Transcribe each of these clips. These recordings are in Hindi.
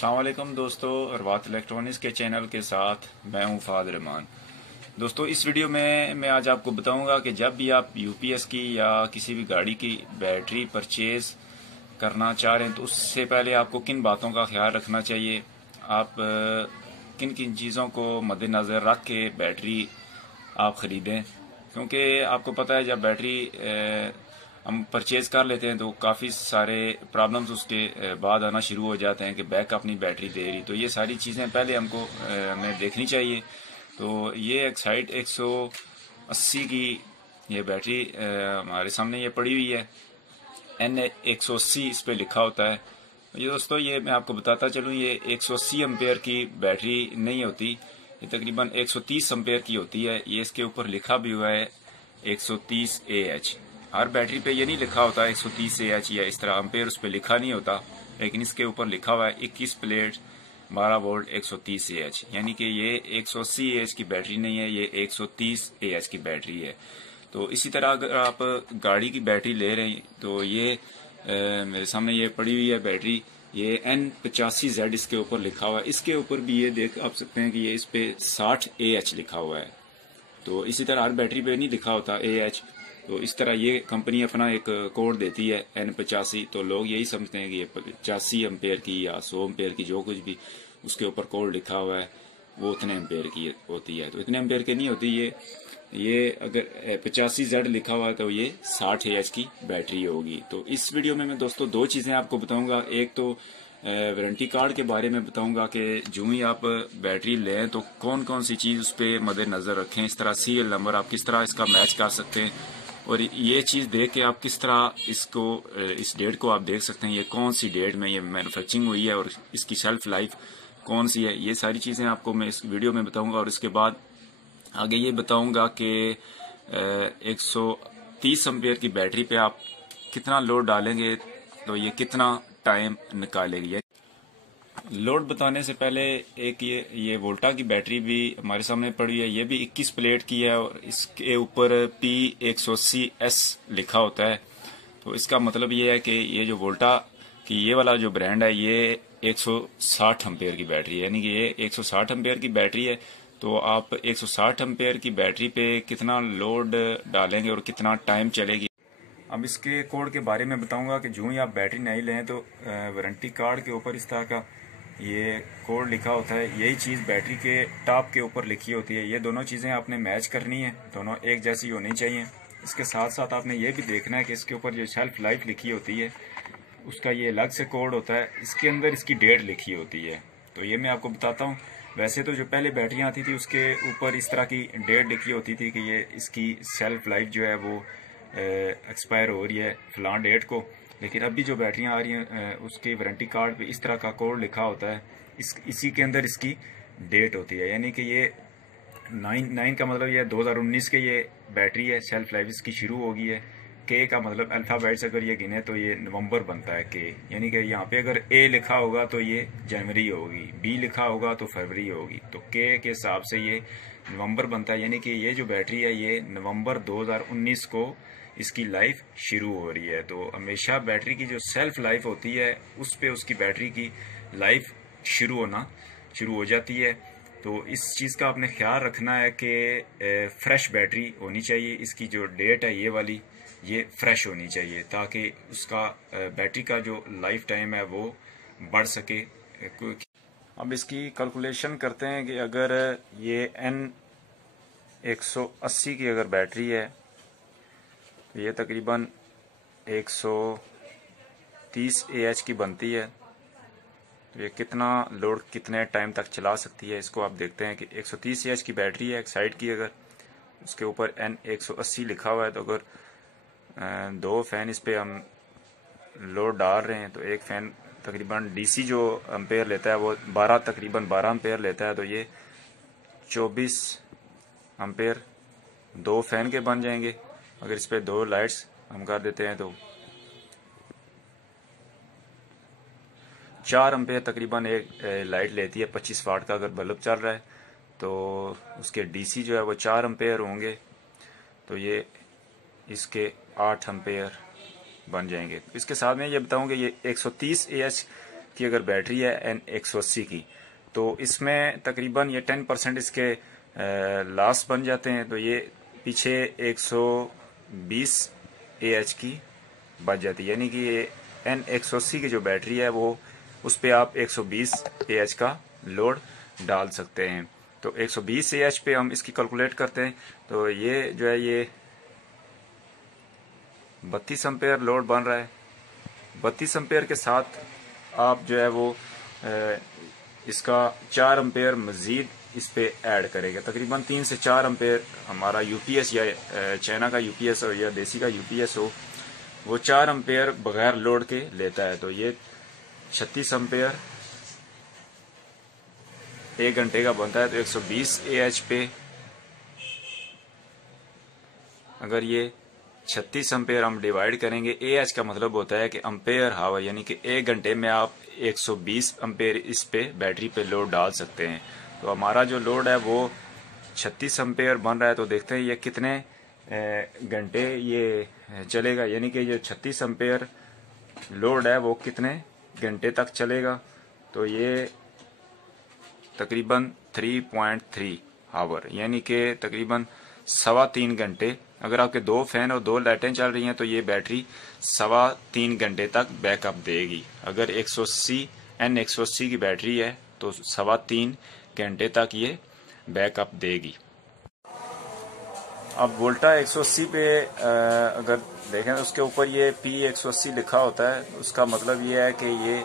अस्सलाम वालेकुम दोस्तों, अरबात इलेक्ट्रॉनिक्स के चैनल के साथ मैं हूं फाद रहमान। दोस्तों, इस वीडियो में मैं आज आपको बताऊंगा कि जब भी आप यूपीएस की या किसी भी गाड़ी की बैटरी परचेज करना चाह रहे हैं तो उससे पहले आपको किन बातों का ख्याल रखना चाहिए। आप किन किन चीज़ों को मद्देनज़र रख के बैटरी आप ख़रीदें, क्योंकि आपको पता है जब बैटरी हम परचेज कर लेते हैं तो काफ़ी सारे प्रॉब्लम्स उसके बाद आना शुरू हो जाते हैं कि बैकअप नहीं बैटरी दे रही। तो ये सारी चीज़ें पहले हमें देखनी चाहिए। तो ये एक साइड 180 की ये बैटरी हमारे सामने ये पड़ी हुई है, N180 इस पे लिखा होता है। ये दोस्तों, ये मैं आपको बताता चलूँ, ये 180 एम्पेयर की बैटरी नहीं होती, ये तकरीबन 130 एम्पेयर की होती है। ये इसके ऊपर लिखा भी हुआ है 130 AH। हर बैटरी पे ये नहीं लिखा होता 130 AH या इस तरह एम्पेयर उस पर लिखा नहीं होता, लेकिन इसके ऊपर लिखा हुआ है 21 प्लेट 12 वोल्ट 130 AH, यानी कि ये 180 AH की बैटरी नहीं है, ये 130 AH की बैटरी है। तो इसी तरह अगर आप गाड़ी की बैटरी ले रहे हैं तो ये मेरे सामने ये पड़ी हुई है बैटरी, ये N85Z इसके ऊपर लिखा हुआ है। इसके ऊपर भी ये देख आप सकते हैं कि ये इस पे 60 AH लिखा हुआ है। तो इसी तरह हर बैटरी पे नहीं लिखा होता AH। तो इस तरह ये कंपनी अपना एक कोड देती है N85, तो लोग यही समझते हैं कि ये 85 एम्पेयर की या 100 एम्पेयर की जो कुछ भी उसके ऊपर कोड लिखा हुआ है वो उतने एम्पेयर की होती है। तो इतने एम्पेयर की नहीं होती ये अगर 85Z लिखा हुआ है तो ये 60 AH की बैटरी होगी। तो इस वीडियो में मैं दोस्तों दो चीज़ें आपको बताऊंगा। एक तो वारंटी कार्ड के बारे में बताऊंगा कि जो ही आप बैटरी लें तो कौन कौन सी चीज़ उस पर मद्देनज़र रखें, इस तरह सीरियल नंबर आप किस तरह इसका मैच कर सकते हैं, और ये चीज़ देख के आप किस तरह इसको इस डेट को आप देख सकते हैं ये कौन सी डेट में ये मैन्युफैक्चरिंग हुई है और इसकी शेल्फ लाइफ कौन सी है। ये सारी चीज़ें आपको मैं इस वीडियो में बताऊंगा, और इसके बाद आगे ये बताऊंगा कि 130 एम्पेयर की बैटरी पे आप कितना लोड डालेंगे तो ये कितना टाइम निकालेगी। लोड बताने से पहले एक ये वोल्टा की बैटरी भी हमारे सामने पड़ी है, ये भी 21 प्लेट की है और इसके ऊपर P180S लिखा होता है। तो इसका मतलब ये है कि ये जो वोल्टा की ये वाला जो ब्रांड है ये 160 एम्पेयर की बैटरी है, यानी कि ये 160 एम्पेयर की बैटरी है। तो आप 160 एम्पेयर की बैटरी पे कितना लोड डालेंगे और कितना टाइम चलेगी। अब इसके कोड के बारे में बताऊंगा कि जो ही आप बैटरी नहीं लें तो वारंटी कार्ड के ऊपर इस तरह का ये कोड लिखा होता है, यही चीज़ बैटरी के टॉप के ऊपर लिखी होती है। ये दोनों चीज़ें आपने मैच करनी है, दोनों एक जैसी होनी चाहिए। इसके साथ साथ आपने ये भी देखना है कि इसके ऊपर जो शेल्फ लाइफ लिखी होती है उसका ये अलग से कोड होता है, इसके अंदर इसकी डेट लिखी होती है। तो ये मैं आपको बताता हूँ। वैसे तो जो पहले बैटरियाँ आती थी उसके ऊपर इस तरह की डेट लिखी होती थी कि ये इसकी शेल्फ लाइफ जो है वो एक्सपायर हो रही है फलां डेट को, लेकिन अभी जो बैटरियां आ रही हैं उसके वारंटी कार्ड पे इस तरह का कोड लिखा होता है, इसी के अंदर इसकी डेट होती है। यानी कि ये 9 का मतलब ये 2019 के ये बैटरी है, शेल्फ लाइफ इसकी शुरू हो गई है। के का मतलब अल्फ़ाबेट से अगर ये गिने तो ये नवंबर बनता है के, यानी कि यहाँ पे अगर ए लिखा होगा तो ये जनवरी होगी, बी लिखा होगा तो फरवरी होगी, तो के हिसाब से ये नवंबर बनता है। यानी कि ये जो बैटरी है ये नवंबर 2019 को इसकी लाइफ शुरू हो रही है। तो हमेशा बैटरी की जो सेल्फ लाइफ होती है उस पे उसकी बैटरी की लाइफ शुरू हो जाती है। तो इस चीज़ का आपने ख्याल रखना है कि फ्रेश बैटरी होनी चाहिए, इसकी जो डेट है ये वाली ये फ्रेश होनी चाहिए ताकि उसका बैटरी का जो लाइफ टाइम है वो बढ़ सके। अब इसकी कैलकुलेशन करते हैं कि अगर ये N180 की अगर बैटरी है तो ये तकरीबन 130 AH की बनती है। तो ये कितना लोड कितने टाइम तक चला सकती है, इसको आप देखते हैं कि 130 AH की बैटरी है एक साइड की, अगर उसके ऊपर N180 लिखा हुआ है तो अगर दो फैन इस पे हम लोड डाल रहे हैं तो एक फैन तकरीबन DC जो एम्पेयर लेता है वो तकरीबन 12 एम्पेयर लेता है, तो ये 24 एम्पेयर दो फैन के बन जाएंगे। अगर इस पे दो लाइट्स हम कर देते हैं तो 4 एम्पेयर तकरीबन एक लाइट लेती है 25 वाट का। अगर बल्ब चल रहा है तो उसके DC जो है वो 4 एम्पेयर होंगे, तो ये इसके 8 एम्पेयर बन जाएंगे। इसके साथ में ये बताऊं कि ये 130 AH की अगर बैटरी है N180 की, तो इसमें तकरीबन ये 10% इसके लॉस बन जाते हैं। तो ये पीछे 120 AH की बच जाती है, यानी कि ये N180 की जो बैटरी है वो उस पर आप 120 AH का लोड डाल सकते हैं। तो 120 AH पे हम इसकी कैलकुलेट करते हैं, तो ये जो है ये 32 एम्पेयर लोड बन रहा है। 32 एम्पेयर के साथ आप जो है वो इसका 4 एम्पेयर मजीद इस पे ऐड करेगा। तकरीबन 3 से 4 एम्पेयर हमारा यूपीएस या चाइना का यूपीएस हो या देसी का यूपीएस हो, वो 4 एम्पेयर बगैर लोड के लेता है। तो ये 36 एम्पेयर 1 घंटे का बनता है। तो 120 AH पे अगर ये 36 एम्पेयर हम डिवाइड करेंगे, AH का मतलब होता है कि एम्पेयर हावर, यानी कि 1 घंटे में आप 120 एम्पेयर इस पे बैटरी पे लोड डाल सकते हैं। तो हमारा जो लोड है वो 36 एम्पेयर बन रहा है। तो देखते हैं ये कितने घंटे ये चलेगा, यानी कि जो 36 एम्पेयर लोड है वो कितने घंटे तक चलेगा। तो ये तकरीबन 3.3 आवर, यानी कि तकरीबन 3.25 घंटे। अगर आपके 2 फैन और 2 लाइटें चल रही हैं तो ये बैटरी 3.25 घंटे तक बैकअप देगी। अगर 180 N180 की बैटरी है तो 3.25 घंटे तक ये बैकअप देगी। अब वोल्टा 180 पे अगर देखें तो उसके ऊपर ये P180 लिखा होता है। उसका मतलब ये है कि ये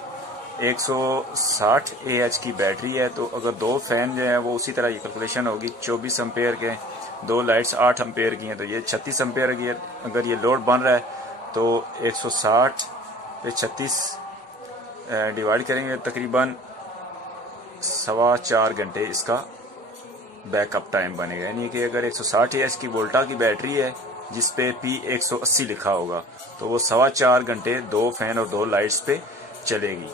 160 AH की बैटरी है। तो अगर 2 फैन जो है वो उसी तरह ये कैलकुलेशन होगी, 24 एम्पेयर के, 2 लाइट्स 8 एम्पेयर की हैं, तो ये 36 एम्पेयर की है। अगर ये लोड बन रहा है तो 160 पे 36 डिवाइड करेंगे, तकरीबन 4.25 घंटे इसका बैकअप टाइम बनेगा। यानी कि अगर 160 AH की वोल्टा की बैटरी है जिस पे P180 लिखा होगा, तो वो 4.25 घंटे 2 फैन और 2 लाइट्स पे चलेगी।